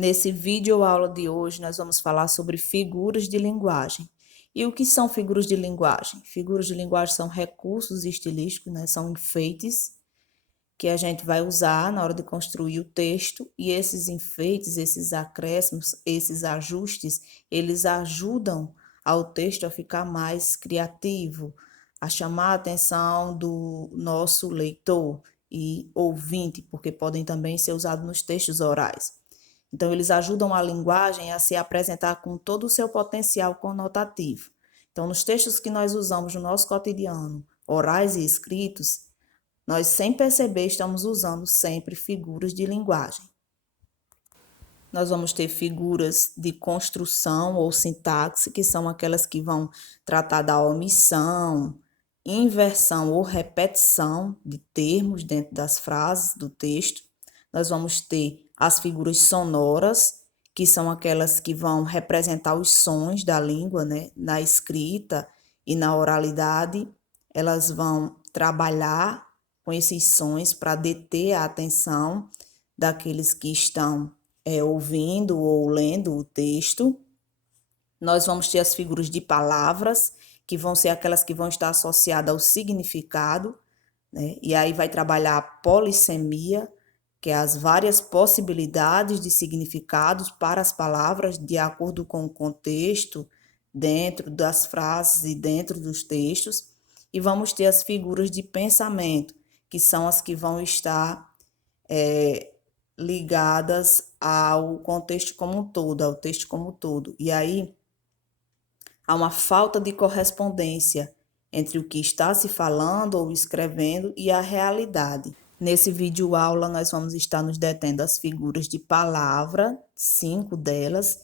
Nesse vídeo aula de hoje, nós vamos falar sobre figuras de linguagem. E o que são figuras de linguagem? Figuras de linguagem são recursos estilísticos, né? São enfeites que a gente vai usar na hora de construir o texto, e esses enfeites, esses acréscimos, esses ajustes, eles ajudam ao texto a ficar mais criativo, a chamar a atenção do nosso leitor e ouvinte, porque podem também ser usados nos textos orais. Então, eles ajudam a linguagem a se apresentar com todo o seu potencial conotativo. Então, nos textos que nós usamos no nosso cotidiano, orais e escritos, nós, sem perceber, estamos usando sempre figuras de linguagem. Nós vamos ter figuras de construção ou sintaxe, que são aquelas que vão tratar da omissão, inversão ou repetição de termos dentro das frases do texto. Nós vamos ter as figuras sonoras, que são aquelas que vão representar os sons da língua, né? Na escrita e na oralidade, elas vão trabalhar com esses sons para deter a atenção daqueles que estão ouvindo ou lendo o texto. Nós vamos ter as figuras de palavras, que vão ser aquelas que vão estar associadas ao significado, né? E aí vai trabalhar a polissemia, que é as várias possibilidades de significados para as palavras, de acordo com o contexto, dentro das frases e dentro dos textos. E vamos ter as figuras de pensamento, que são as que vão estar ligadas ao contexto como um todo, ao texto como um todo. E aí há uma falta de correspondência entre o que está se falando ou escrevendo e a realidade. Nesse vídeo aula, nós vamos estar nos detendo as figuras de palavra, 5 delas,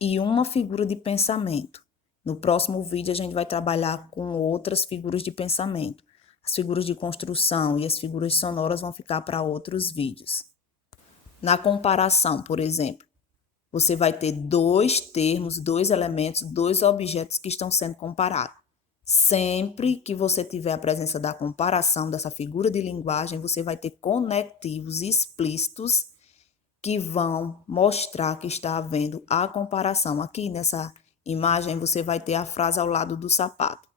e uma figura de pensamento. No próximo vídeo, a gente vai trabalhar com outras figuras de pensamento. As figuras de construção e as figuras sonoras vão ficar para outros vídeos. Na comparação, por exemplo, você vai ter dois termos, dois elementos, dois objetos que estão sendo comparados. Sempre que você tiver a presença da comparação dessa figura de linguagem, você vai ter conectivos explícitos que vão mostrar que está havendo a comparação. Aqui nessa imagem você vai ter a frase ao lado do sapato.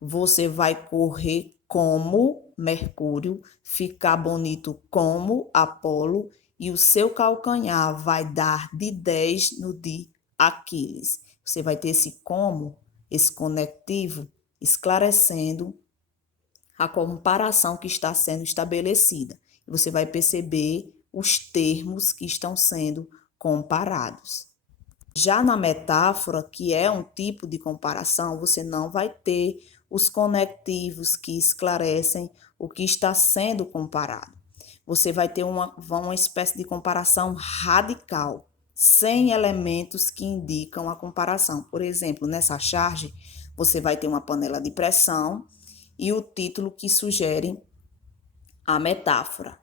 Você vai correr como Mercúrio, ficar bonito como Apolo, e o seu calcanhar vai dar de 10 no de Aquiles. Você vai ter esse como, esse conectivo, esclarecendo a comparação que está sendo estabelecida. Você vai perceber os termos que estão sendo comparados. Já na metáfora, que é um tipo de comparação, você não vai ter os conectivos que esclarecem o que está sendo comparado. Você vai ter uma espécie de comparação radical, sem elementos que indicam a comparação. Por exemplo, nessa charge, você vai ter uma panela de pressão e o título que sugere a metáfora: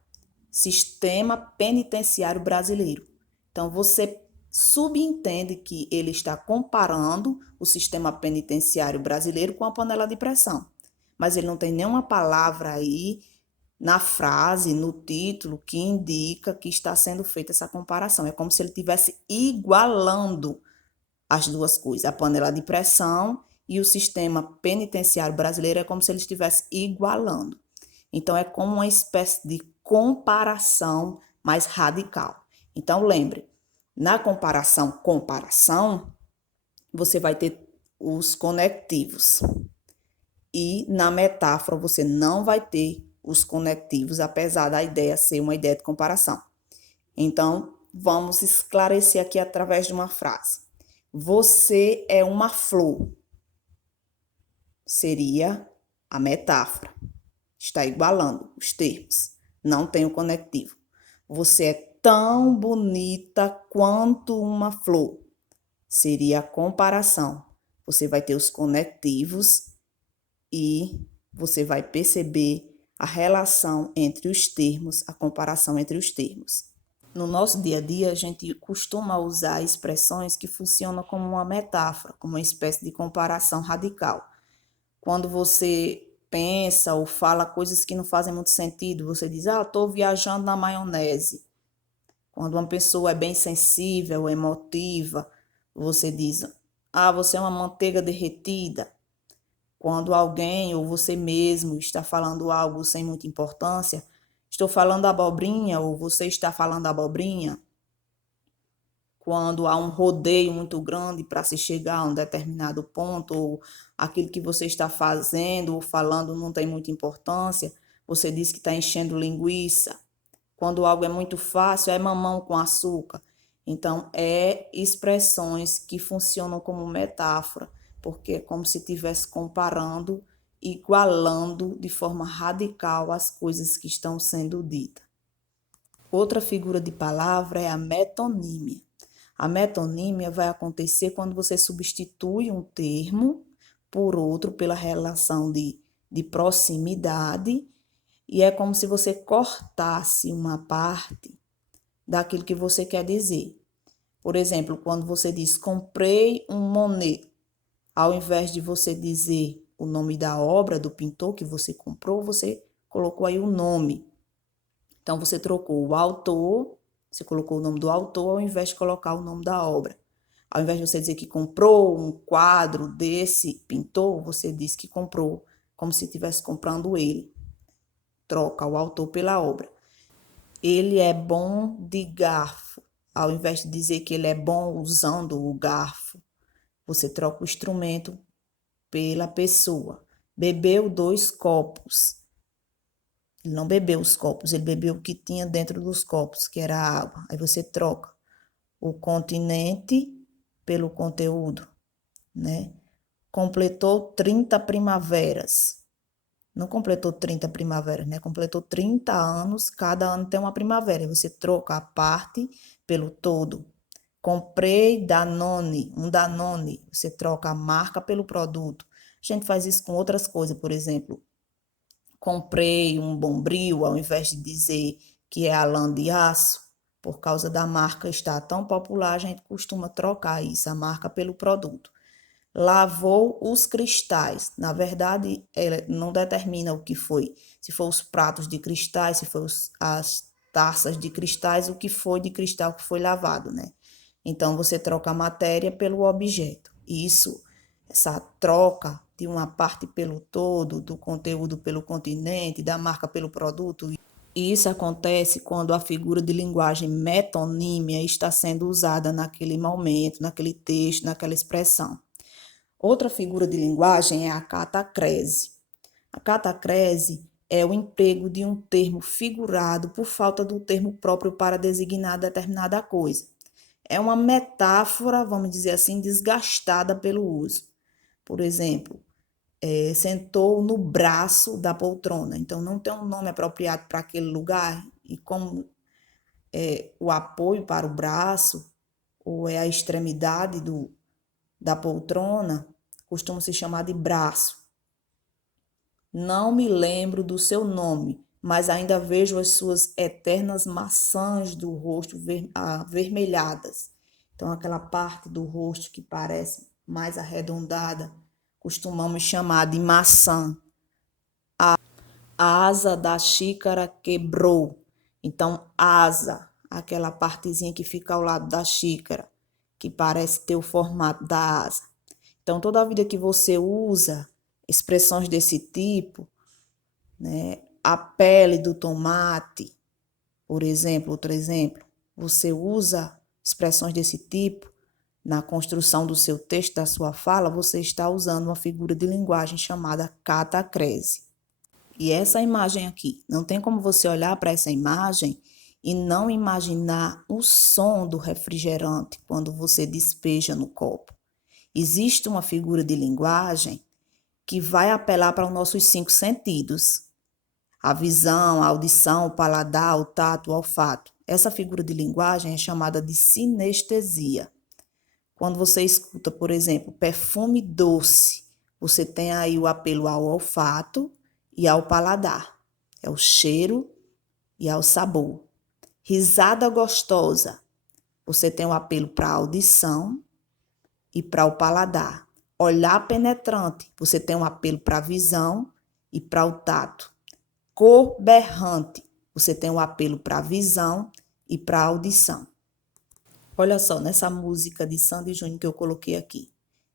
Sistema Penitenciário Brasileiro. Então, você subentende que ele está comparando o sistema penitenciário brasileiro com a panela de pressão. Mas ele não tem nenhuma palavra aí na frase, no título, que indica que está sendo feita essa comparação. É como se ele estivesse igualando as duas coisas, a panela de pressão e o sistema penitenciário brasileiro, é como se ele estivesse igualando. Então, é como uma espécie de comparação mais radical. Então, lembre, na comparação, você vai ter os conectivos. E na metáfora, você não vai ter os conectivos, apesar da ideia ser uma ideia de comparação. Então, vamos esclarecer aqui através de uma frase. Você é uma flor. Seria a metáfora. Está igualando os termos. Não tem o conectivo. Você é tão bonita quanto uma flor. Seria a comparação. Você vai ter os conectivos e você vai perceber a relação entre os termos, a comparação entre os termos. No nosso dia a dia, a gente costuma usar expressões que funcionam como uma metáfora, como uma espécie de comparação radical. Quando você pensa ou fala coisas que não fazem muito sentido, você diz, estou viajando na maionese. Quando uma pessoa é bem sensível, emotiva, você diz: ah, você é uma manteiga derretida. Quando alguém ou você mesmo está falando algo sem muita importância, estou falando abobrinha ou você está falando abobrinha. Quando há um rodeio muito grande para se chegar a um determinado ponto, ou aquilo que você está fazendo ou falando não tem muita importância, você diz que está enchendo linguiça. Quando algo é muito fácil, é mamão com açúcar. Então, é expressões que funcionam como metáfora, porque é como se estivesse comparando, igualando de forma radical as coisas que estão sendo ditas. Outra figura de palavra é a metonímia. A metonímia vai acontecer quando você substitui um termo por outro pela relação de proximidade, e é como se você cortasse uma parte daquilo que você quer dizer. Por exemplo, quando você diz comprei um Monet, ao invés de você dizer o nome da obra do pintor que você comprou, você colocou aí o nome. Então, você trocou o autor, você colocou o nome do autor ao invés de colocar o nome da obra. Ao invés de você dizer que comprou um quadro desse pintor, você diz que comprou como se estivesse comprando ele. Troca o autor pela obra. Ele é bom de garfo. Ao invés de dizer que ele é bom usando o garfo, você troca o instrumento pela pessoa. Bebeu 2 copos. Ele não bebeu os copos, ele bebeu o que tinha dentro dos copos, que era água. Aí você troca o continente pelo conteúdo, né? Completou 30 primaveras. Não completou 30 primaveras, né? Completou 30 anos, cada ano tem uma primavera. Aí você troca a parte pelo todo. Comprei Danone, um Danone. Você troca a marca pelo produto. A gente faz isso com outras coisas, por exemplo, comprei um Bombril, ao invés de dizer que é a lã de aço, por causa da marca estar tão popular, a gente costuma trocar isso, a marca pelo produto. Lavou os cristais. Na verdade, ela não determina o que foi. Se for os pratos de cristais, se for as taças de cristais, o que foi de cristal que foi lavado, né? Então, você troca a matéria pelo objeto. Isso, essa troca de uma parte pelo todo, do conteúdo pelo continente, da marca pelo produto, e isso acontece quando a figura de linguagem metonímia está sendo usada naquele momento, naquele texto, naquela expressão. Outra figura de linguagem é a catacrese. A catacrese é o emprego de um termo figurado por falta do termo próprio para designar determinada coisa. É uma metáfora, vamos dizer assim, desgastada pelo uso. Por exemplo, sentou no braço da poltrona. Então, não tem um nome apropriado para aquele lugar. E como o apoio para o braço, ou é a extremidade da poltrona, costuma se chamar de braço. Não me lembro do seu nome, mas ainda vejo as suas eternas maçãs do rosto avermelhadas. Então, aquela parte do rosto que parece mais arredondada, costumamos chamar de maçã. A asa da xícara quebrou. Então, asa, aquela partezinha que fica ao lado da xícara, que parece ter o formato da asa. Então, toda vida que você usa expressões desse tipo, né? A pele do tomate, por exemplo, outro exemplo, você usa expressões desse tipo na construção do seu texto, da sua fala, você está usando uma figura de linguagem chamada catacrese. E essa imagem aqui, não tem como você olhar para essa imagem e não imaginar o som do refrigerante quando você despeja no copo. Existe uma figura de linguagem que vai apelar para os nossos 5 sentidos. A visão, a audição, o paladar, o tato, o olfato. Essa figura de linguagem é chamada de sinestesia. Quando você escuta, por exemplo, perfume doce, você tem aí o apelo ao olfato e ao paladar. É o cheiro e ao sabor. Risada gostosa, você tem o apelo para a audição e para o paladar. Olhar penetrante, você tem um apelo para a visão e para o tato. Cor berrante, você tem um apelo para a visão e para a audição. Olha só, nessa música de Sandy Júnior que eu coloquei aqui.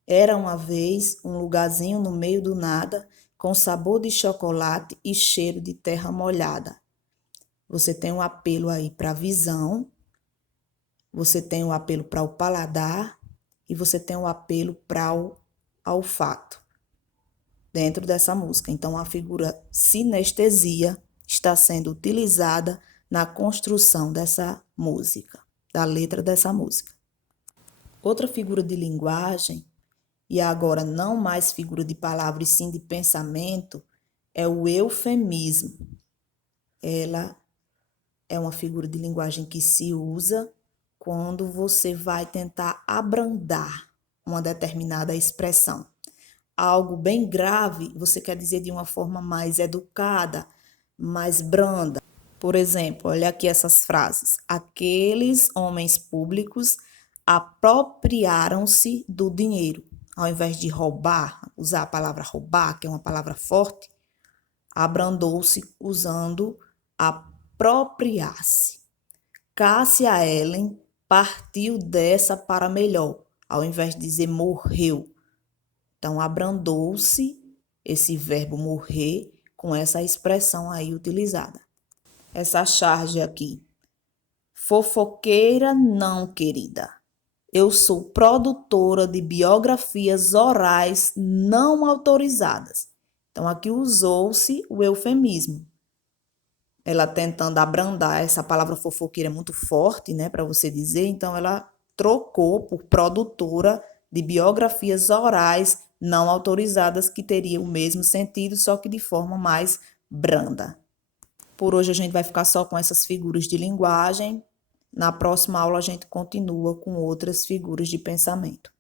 Era uma vez um lugarzinho no meio do nada, com sabor de chocolate e cheiro de terra molhada. Você tem um apelo aí para a visão, você tem um apelo para o paladar e você tem um apelo para o olfato dentro dessa música. Então, a figura sinestesia está sendo utilizada na construção dessa música, da letra dessa música. Outra figura de linguagem, e agora não mais figura de palavra e sim de pensamento, é o eufemismo. Ela é uma figura de linguagem que se usa quando você vai tentar abrandar uma determinada expressão. Algo bem grave, você quer dizer de uma forma mais educada, mais branda. Por exemplo, olha aqui essas frases. Aqueles homens públicos apropriaram-se do dinheiro. Ao invés de roubar, usar a palavra roubar, que é uma palavra forte, abrandou-se usando apropriar-se. Cássia Ellen partiu dessa para melhor, ao invés de dizer morreu. Então, abrandou-se esse verbo morrer com essa expressão aí utilizada. Essa charge aqui. Fofoqueira não, querida. Eu sou produtora de biografias orais não autorizadas. Então, aqui usou-se o eufemismo. Ela tentando abrandar, essa palavra fofoqueira é muito forte, né, para você dizer, então ela trocou por produtora de biografias orais não autorizadas, que teria o mesmo sentido, só que de forma mais branda. Por hoje a gente vai ficar só com essas figuras de linguagem. Na próxima aula a gente continua com outras figuras de pensamento.